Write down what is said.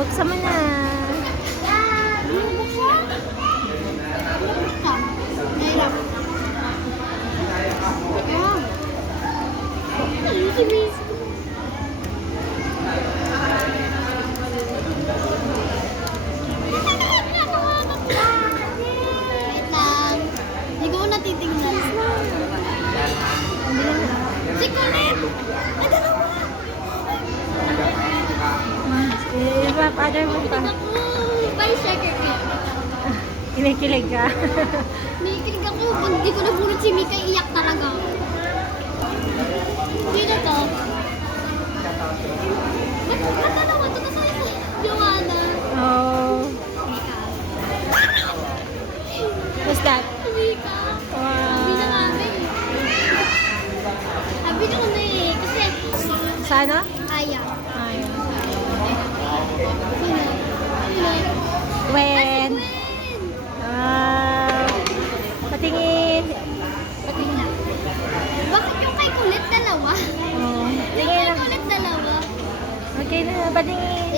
Buksan mo na. Wait lang. Hindi ko na titignan. Si Colette! Ay, dalawa! Ipa-father mo pa. Ako! Bye, Shaker Kid. Kinikilig ka. Nakikilig ako. Pag di ko nabunod si Mika, iyak talaga. Sino to? Ba't dalawa to? Nasa Joanna. Oh. Mika. What's that? Mika. Sabi na Wow. namin. Sabi ko na eh. Kasi, Sana? ayaw. Ayun. Sino? Sino? When? Gwen! Patingin. Patingin na. Bakit yung kay Colette dalawa? Oh. Yung Tingin kay lang. Colette dalawa? Okay na. Patingin.